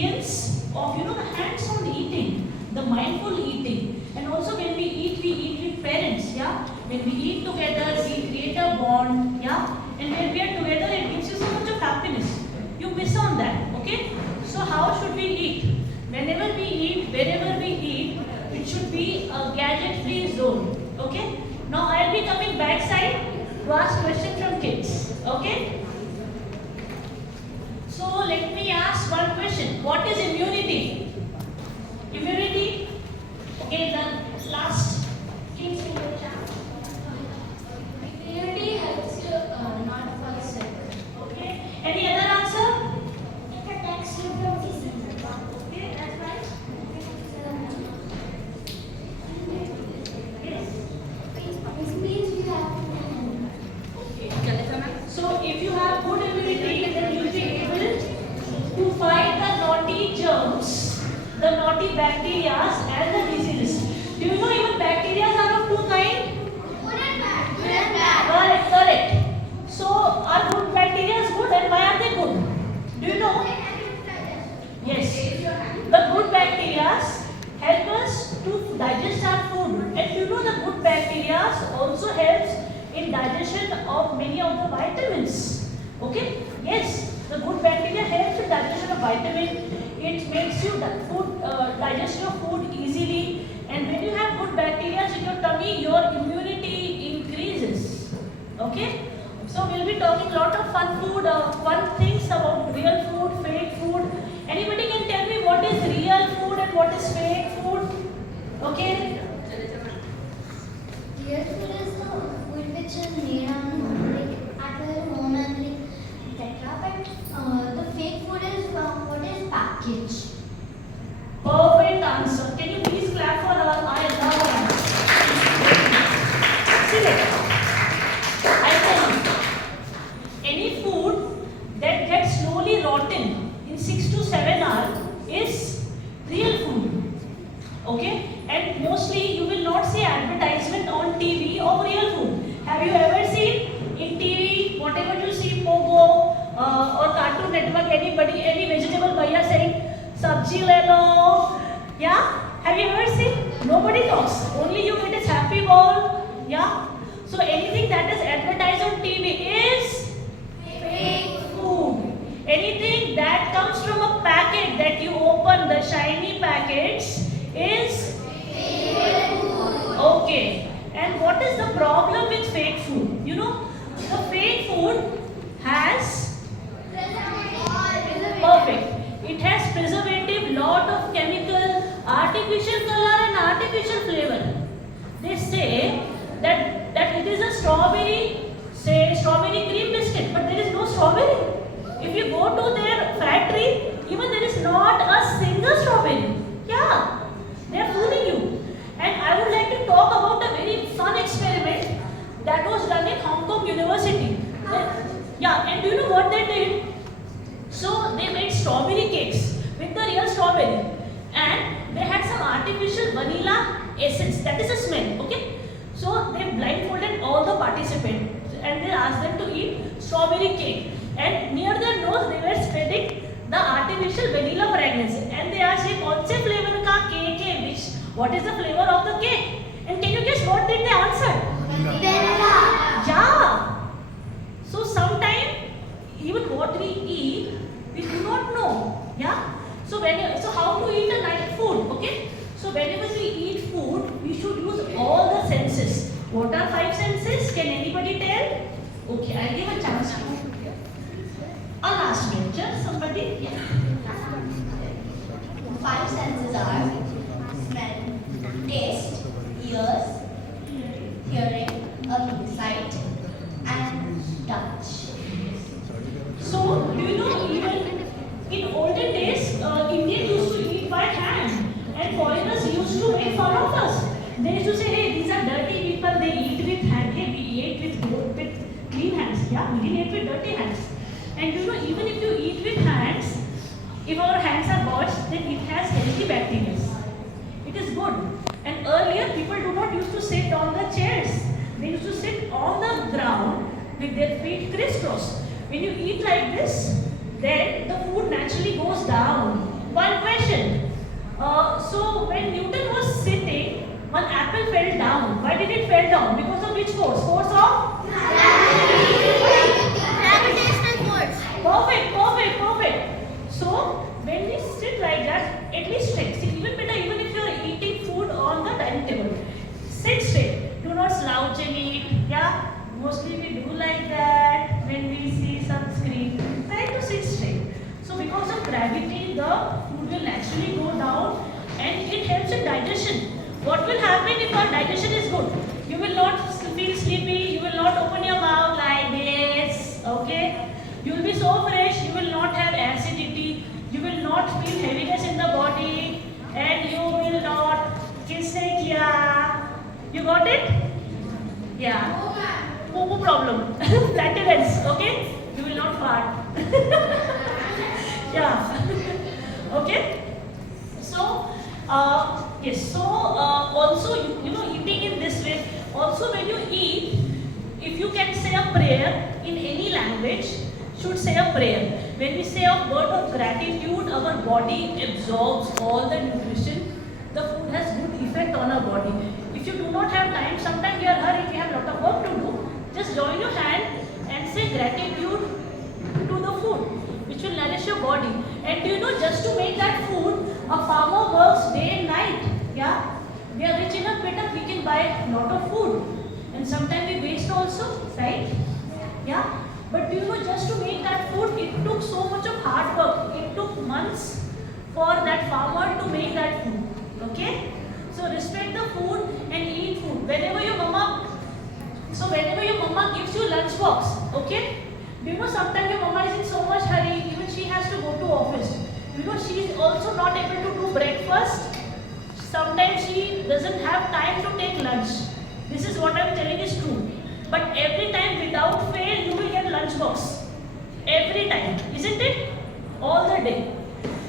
experience of the hands-on eating, the mindful eating, and also when we eat with parents. Yeah, when we eat together, we create a bond. Yeah, and when we are together, it gives you so much of happiness. You miss on that. Okay, so how should we eat? Whenever we eat, wherever we eat, it should be a gadget-free zone. Okay. Now I'll be coming backside to ask questions from kids. Okay. So let me ask one question. What is immunity? Immunity? Okay, the last kids will get chance. Immunity helps you not fall sick. Okay. Any other answer? It protects you from disease. Okay, that's right. Yes. This means you have So if you have good immunity, then you'll be able to fight the naughty germs, the naughty bacteria and the diseases. Do you know even bacteria are of two kinds? good and bad. Correct. So are good bacteria good and why are they good? Do you know? Yes. The good bacteria help us to digest our food. And you know the good bacteria also helps in digestion of many of the vitamins. Okay? Yes, the good bacteria helps in digestion of vitamin. It makes you digest your food easily. And when you have good bacteria in your tummy, your immunity increases. Okay? So we'll be talking a lot of fun things about real food, fake food. Anybody can tell me what is real food and what is fake food? Okay? Real food is the food which is made on at our home and etc. But the fake food is what is packaged. Perfect answer. Can you please clap for her? I love her. See I tell you, any food that gets slowly rotten in 6 to 7 hours is real food. Okay? And mostly you will not see advertisement on TV of real food. Have you ever seen in TV, whatever you see, Pogo or Cartoon Network, any vegetable buyer saying, Sabji le lo. Yeah? Have you ever seen? Nobody talks. Only you get a happy ball. Yeah? So anything that is advertised on TV is fake food. Anything that comes from a packet that you open, the shiny packets, is Fake food. okay. And what is the problem with fake food? You know, the fake food has perfect. It has preservative, lot of chemical, artificial color and artificial flavor. They say that it is a strawberry cream biscuit, but there is no strawberry. If you go to their factory, even there is not a single strawberry. Yeah, they are fooling you. And I would like to talk about a very fun experiment that was done in Hong Kong University. Yeah, and do you know what they did? So they made strawberry cakes with the real strawberry, and they had some artificial vanilla essence. That is a smell. Okay. So they blindfolded all the participants and they asked them to eat strawberry cake. And near their nose they were spreading the artificial vanilla fragrance. And they asked, "ये कौन से flavor का cake है? What is the flavor of the cake?" And can you guess what did they answer? Vanilla. Yeah. So sometimes even what we eat, we do not know. Yeah. So how to eat a nice food? Okay. So whenever we eat food, we should use all the senses. What are 5 senses? Can anybody tell? Okay, I'll give a chance to a last venture. Somebody? Yeah. 5 senses are smell, taste, ears, hearing, sight, and touch. So, do you know even in olden days, Indians used to eat by hand and foreigners used to make fun of us. They used to say, hey, these are dirty people, they eat with hand. Hey, we ate with clean hands. Yeah, we didn't eat with dirty hands. And you know, even if you eat with hands, if our hands are washed, then it has healthy bacteria. It is good. And earlier, people do not used to sit on the chairs. They used to sit on the ground with their feet crisscross. When you eat like this, then the food naturally goes down. one question. So when Newton was sitting, one apple fell down. Why did it fell down? Because of which force? Force of? Gravitational force. Perfect, perfect, perfect. So when we sit like that, at least straight. See, even better, even if you are eating food on the dining table, sit straight. Do not slouch and eat. Yeah, mostly we do like that when we see some screen. Try to sit straight. So because of gravity, the food will naturally go down, and it helps in digestion. What will happen if our digestion is good? You will not feel sleepy. You will not open your mouth like this. Okay. You will be so fresh, you will not have acidity, you will not feel heaviness in the body, and you will not kisne kiya. You got it? Yeah. Poo problem. Flatulence, okay? You will not fart. Yeah. Okay? So, yes, so also, you know, eating in this way, also when you eat, if you can say a prayer in any language, should say a prayer. When we say a word of gratitude, our body absorbs all the nutrition. The food has good effect on our body. If you do not have time, sometimes we are hurried, we have lot of work to do, just join your hand and say gratitude to the food, which will nourish your body. And do you know, just to make that food, a farmer works day and night. Yeah, we are rich enough, better, we can buy a lot of food. And sometimes we waste also, right? Yeah. But do you know, just to make that food, it took so much of hard work. It took months for that farmer to make that food. Okay? So respect the food and eat food. Whenever your mama gives you lunch box, okay? Do you know, sometimes your mama is in so much hurry, even she has to go to office. You know, she is also not able to do breakfast. Sometimes she doesn't have time to take lunch. This is what I am telling is true. But every time, without fail, you will get lunch box. Every time, isn't it? All the day.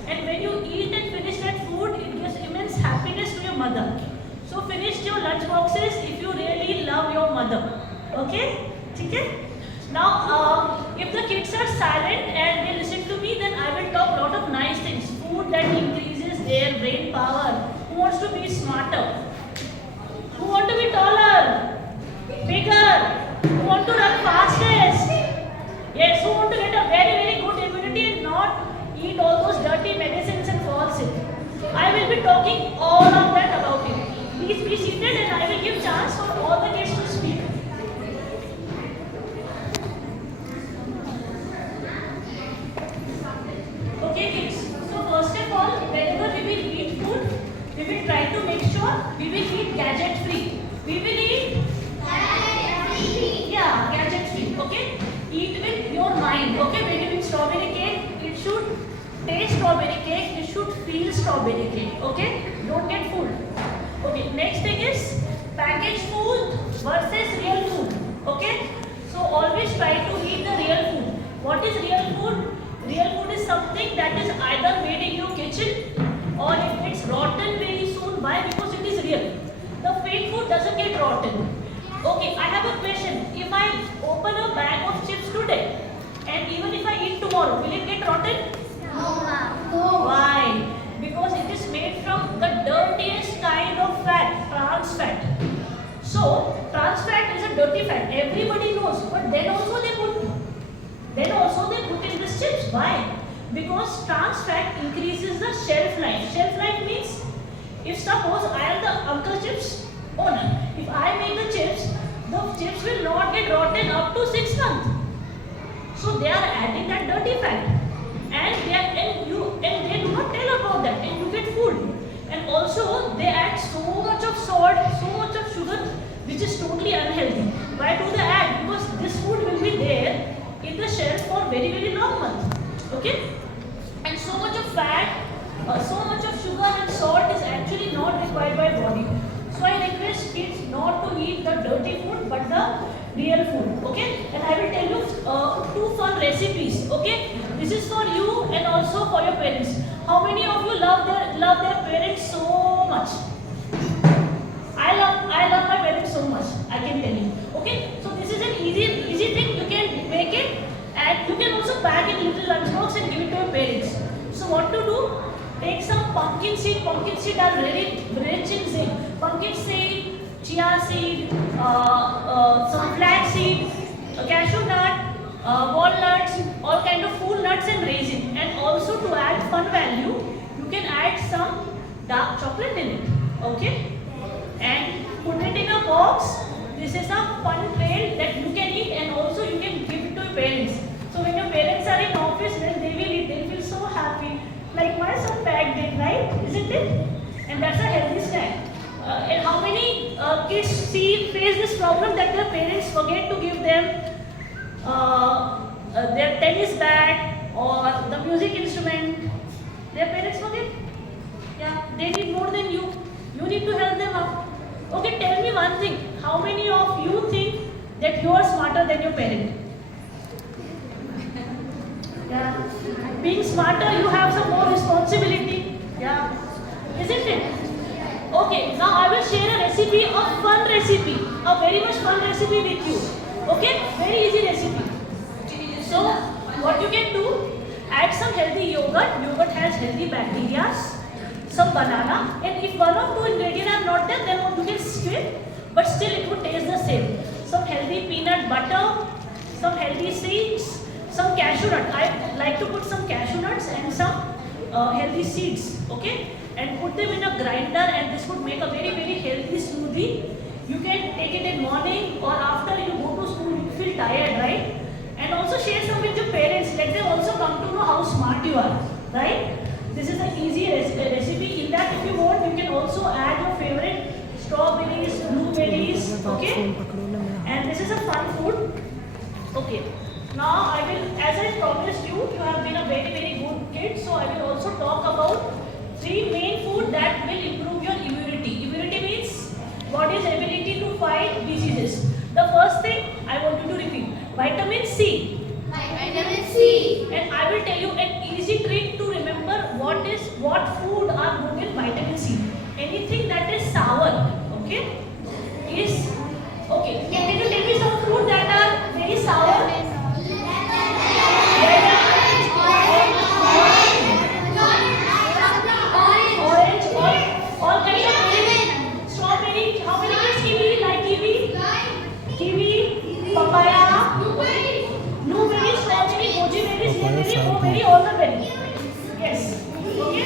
And when you eat and finish that food, it gives immense happiness to your mother. So finish your lunch boxes if you really love your mother. Okay? Okay? Now, if the kids are silent and they listen to me, then I will talk a lot of nice things. Food that increases their brain power. Who wants to be smarter? Who want to be taller? Bigger? Who want to run fastest? Yes, who want to get a very, very good immunity and not eat all those dirty medicines and fall sick? I will be talking all of that about it. Please be seated and I will give chance for all the kids to speak. Okay kids, so first of all, whenever we will eat food, we will try to make sure we will eat gadget free. We will eat gadget free, okay? Eat with your mind, okay? When you eat strawberry cake, it should taste strawberry cake, it should feel strawberry cake, okay? Don't get fooled. Okay, next thing is packaged food versus real food, okay? So always try to eat the real food. What is real food? Real food is something that is either made in your kitchen or it gets rotten very soon. Why? Because it is real. The fake food doesn't get rotten. Okay, I have a question. If I open a bag of chips today and even if I eat tomorrow, will it get rotten? No. Why? Because it is made from the dirtiest kind of fat, trans fat. So, trans fat is a dirty fat. Everybody knows. But then also they put in these chips. Why? Because trans fat increases the shelf life. Shelf life means, if suppose I am the Uncle Chips owner, if I make the chips will not get rotten up to 6 months. So they are adding that dirty fat, and they do not tell about that, and you get food. And also they add so much of salt, so much of sugar, which is totally unhealthy. Why do they add? Because this food will be there in the shelf for very, very long months. Okay? And so much of fat, so much of sugar and salt is actually not required by body. So I request kids not to eat the dirty food but the real food. Okay? And I will tell you 2 fun recipes. Okay? This is for you and also for your parents. How many of you love their parents so much? I love my parents so much. I can tell you. Okay? So this is an easy thing. You can make it, and you can also pack in little lunch box and give it to your parents. So what to do? Take some pumpkin seed. Pumpkin seed are very rich in zinc. Pumpkin seed, chia seed, some flax seed, cashew nut, walnuts, all kind of full nuts and raisin. And also to add fun value, you can add some dark chocolate in it. Okay? And put it in a box. This is a fun tray that you can eat, and also you can give it to your parents. So when your parents are in office, then they will eat. They feel so happy. Like my son packed it, right? Isn't it? And that's a healthy snack. And how many kids face this problem that their parents forget to give them their tennis bat or the music instrument? Their parents forget? Yeah, they need more than you. You need to help them out. Okay, tell me one thing. How many of you think that you are smarter than your parent? Yeah. Being smarter, you have some more responsibility. Yeah. Isn't it? Okay, now I will share a recipe, a fun recipe, a very much fun recipe with you. Okay, very easy recipe. So, what you can do, add some healthy yogurt. Yogurt has healthy bacteria. Some banana, and if one or two ingredients are not there, then you can skip, but still it would taste the same. Some healthy peanut butter, some healthy seeds, some cashew nut. I like to put some cashew nuts and some healthy seeds, okay? And put them in a grinder, and this would make a very healthy smoothie. You can take it in morning or after you go to school, you feel tired, right? And also share some with your parents. Let them also come to know how smart you are, right? This is an easy recipe. In that, if you want, you can also add your favorite strawberries, blueberries, okay? And this is a fun food. Okay. Now I will, as I promised you, you have been a very good kid. So I will also talk about 3 main food that will improve your immunity. Immunity means body's ability to fight diseases. The first thing I want you to repeat: vitamin C. Vitamin C. And I will tell you an easy trick to remember what food are good in vitamin C. Anything that is sour, okay, is okay. Can you tell me some fruit that are very sour? Orange, all kind of fruit. Strawberry. How many kids kiwi like kiwi? Kiwi, papaya, blueberry, strawberry, goji berries, berry, blueberry, all the berry. Yes. Okay.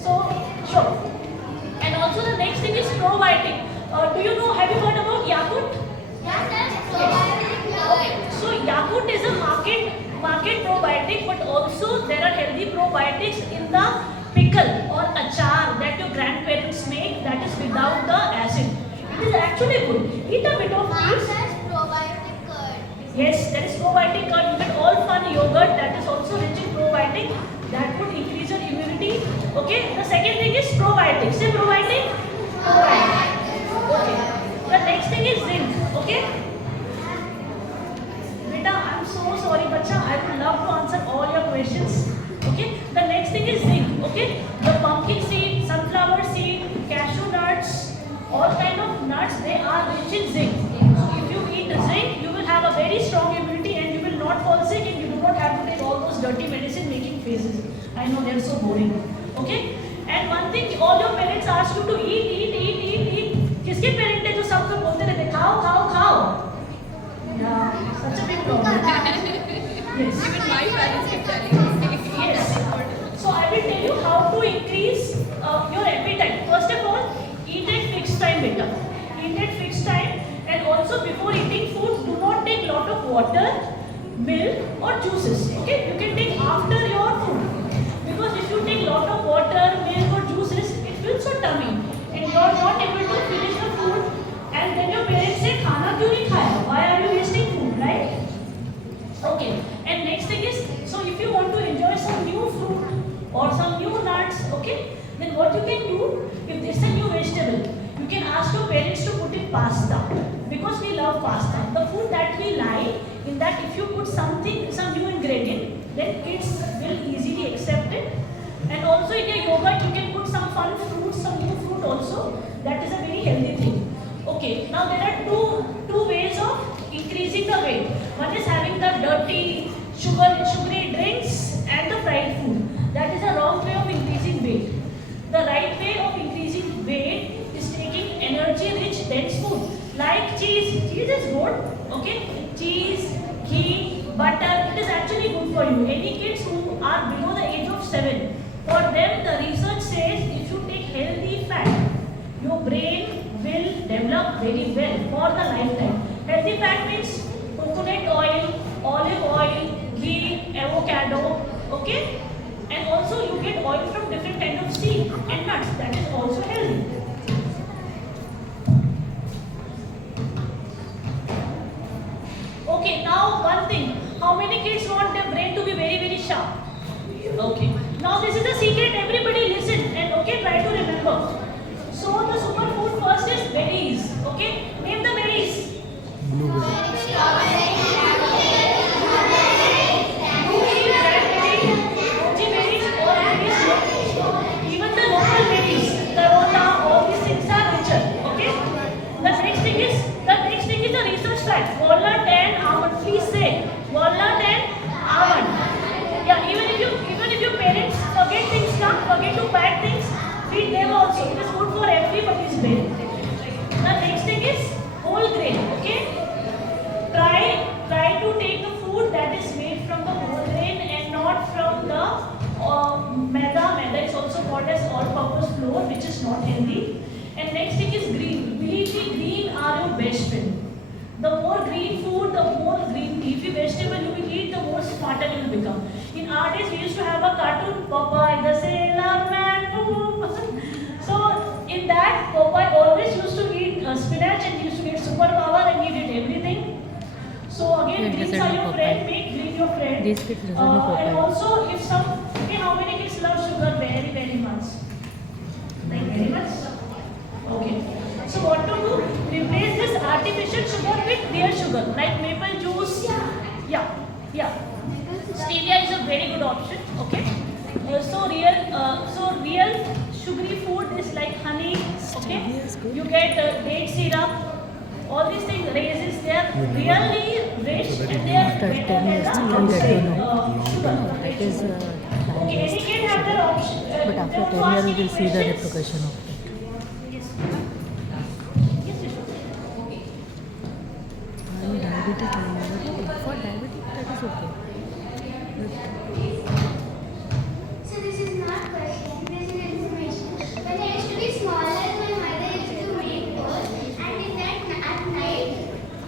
So, sure. And also the next thing is probiotic. Do you know? Have you heard about Yakult? Okay. So Yakult is a market probiotic, but also there are healthy probiotics in the pickle or achar that your grandparents make. That is without the acid. It is actually good. Eat a bit of this. Yes, there is probiotic curd. You get all fun yogurt that is also rich in probiotic. That would increase your immunity. Okay. The second thing is probiotic. Say probiotic. Probiotic. Okay. The next thing is zinc. Okay. Beta, I'm so sorry, bacha. I would love to answer all your questions. Okay. The next thing is zinc. Okay. The pumpkin seed, sunflower seed, cashew nuts, all kind of nuts, they are rich in zinc. So if you eat zinc, you will have a very strong immunity and you will not fall sick, and you do not have to take all those dirty medicine making faces. I know they are so boring. Okay? And one thing, all your parents ask you to eat. किसके parent है जो सबको बोलते रहते खाओ खाओ खाओ? Yeah, such a big problem. Yes. Even my parents keep telling me. Yes. So I will tell you how to increase your appetite. First of all, eat at fixed time, beta. Eat at fixed time, and also before eating food, do not take lot of water, milk or juices. Okay? You can take after your food, because if you take lot of water, milk or juices, it fills your tummy, and you are not able to finish the food. And then your parents say, "खाना क्यों नहीं खाया? Why are you wasting food?" Right? Okay. And next thing is, so if you want to enjoy some new fruit or some new nuts, okay, then what you can do, if this is a new vegetable, you can ask your parents to put in pasta, because we love pasta. The food that we like, in that if you put something, some new ingredient, then kids will easily accept it. And also in your yogurt, you can put some fun fruits, some new fruit also. That is a very healthy thing. Okay, now there are two ways of increasing the weight. One is having the dirty, sugary drinks and the fried food. That is a This is good. Okay, cheese, ghee, butter. It is actually good for you. Any kids who are below the age of 7, for them the research says if you take healthy fat, your brain will develop very well for the lifetime. Healthy fat means coconut oil, olive oil, ghee, avocado. Okay, and also you get oil from different kind of seeds and nuts. That is also healthy. Okay, now one thing. How many kids want their brain to be very, very sharp? Okay. Now this is a secret. Everybody listen and okay, try to remember. So the superfood first is berries. Okay, name the berries. Even the local berries, Corona, all these things are richer. Okay. The next thing is the research fact. Walnut and almond. Please say walnut and almond. Yeah. Even if your parents forget things, forget to pack things, feed them also. It is good for everybody's brain. The next thing is whole grain. Okay. Try to take the food that is made from the whole grain and not from the maida. Maida is also called as all-purpose flour, which is not healthy. And next thing is green. Believe me, green are your best friend. The more green food, the more green leafy vegetable you will eat, the more smarter you will become. In our days, we used to have a cartoon, Popeye the Sailor Man. So in that, Popeye always used to eat spinach and used to get superpower and he did everything. So again, greens are your friend. Make green your friend. These kids doesn't know Popeye. And also, if how many kids love sugar very, very much? Like very much? Okay. So what to do? Replace this artificial sugar with real sugar, like maple juice. Yeah. Stevia is a very good option. Okay. So real sugary food is like honey. Okay. You get date syrup. All these things raisins, they are really rich and they are After better 10 than years, the you can get to outside know. sugar. That is Okay, any kid have their option. but after they 10 want to years, we will ask see any the questions? repercussion of it. Yes. Yes, yes. And diabetic, for diabetic, that is okay. So this is not question, this is information. When I used to be smaller, my mother used to make toast, and in that at night,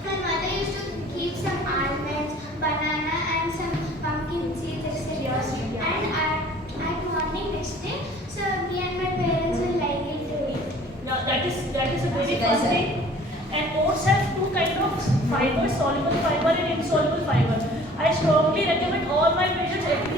my mother used to keep some almonds, banana, and some pumpkin seeds, etc. And at morning next day, so me and my parents will like it to eat. Yeah, that is a very fun thing. And oats have two kind of fibers, soluble fiber and insoluble fiber. I strongly recommend all my patients every